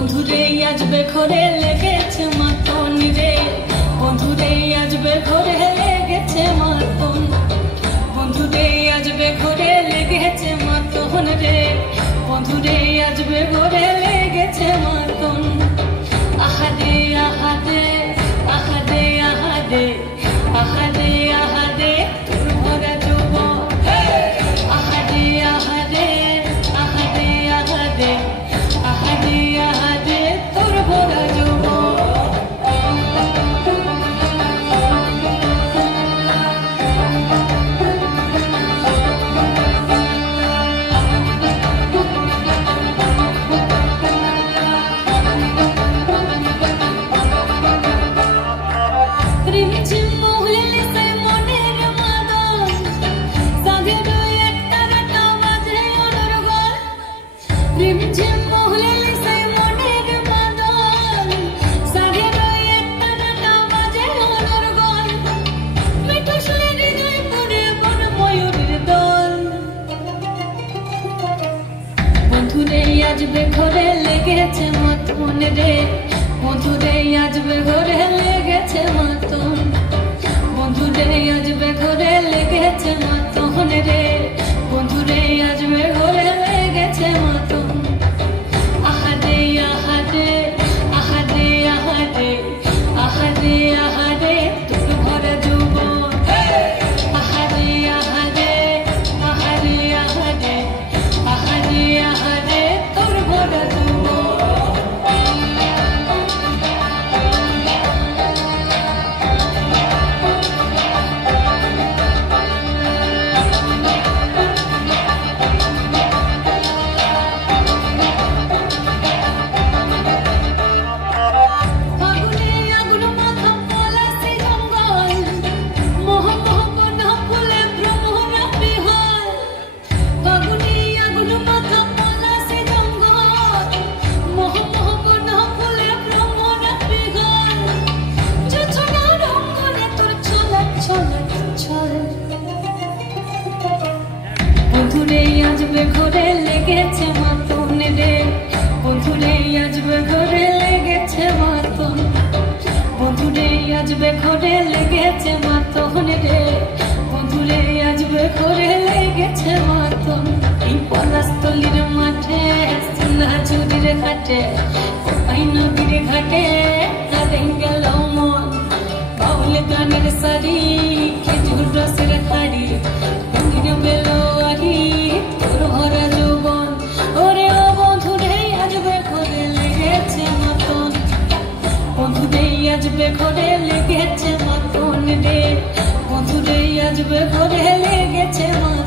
বন্ধুরে আসবে ঘরে লেগেছে মাতন রে, বন্ধুরে আসবে ঘরে লেগেছে মাতন, বন্ধুরে আসবে ঘরে লেগেছে মাতন রে, বন্ধুরে আসবে ঘরে লেগেছে মাতন। আহারে আহারে আহারে আহারে আহারে আহারে তোর ভরা যৌবন, আহারে আহারে আহারে আহারে আহারে আহারে তোর ভরা যৌবন। বন্ধুরে আসবে ঘরে লেগেছে মাতন রে, বন্ধুরে আসবে ঘরে লেগেছে মাতন, বন্ধুরে আসবে ঘরে লেগেছে মাতন রে, বন্ধুরে আসবে ঘরে লেগেছে মাতন। আহারে আহারে আহারে আহারে আহারে আহারে তোর ভরা যৌবন, আহারে আহারে আহারে আহারে আহারে আহারে তোর ভরা যৌবন। বন্ধুরে আসবে ঘরে লেগেছে মাতন রে, বন্ধুরে আসবে ঘরে লেগেছে মাতন, বন্ধুরে আসবে ঘরে লেগেছে মাতন রে, বন্ধুরে আসবে ঘরে লেগেছে মাতন। এই পলাশতলির মাঠে সোনাঝুরির ঘাটে কোপাই নদীর ঘাটে হারিয়ে গেল মন, বাউল গানের সারি খেজুর রসের থাড়ি রঙিন বেলোয়ারি তোর ভরা যৌবন। ওরে ও বন্ধুরে আসবে ঘরে লেগেছে মাতন, বন্ধুরে আসবে ঘরে লেগেছে মাতন রে, বন্ধুরে আসবে ঘরে লেগেছে মাতন।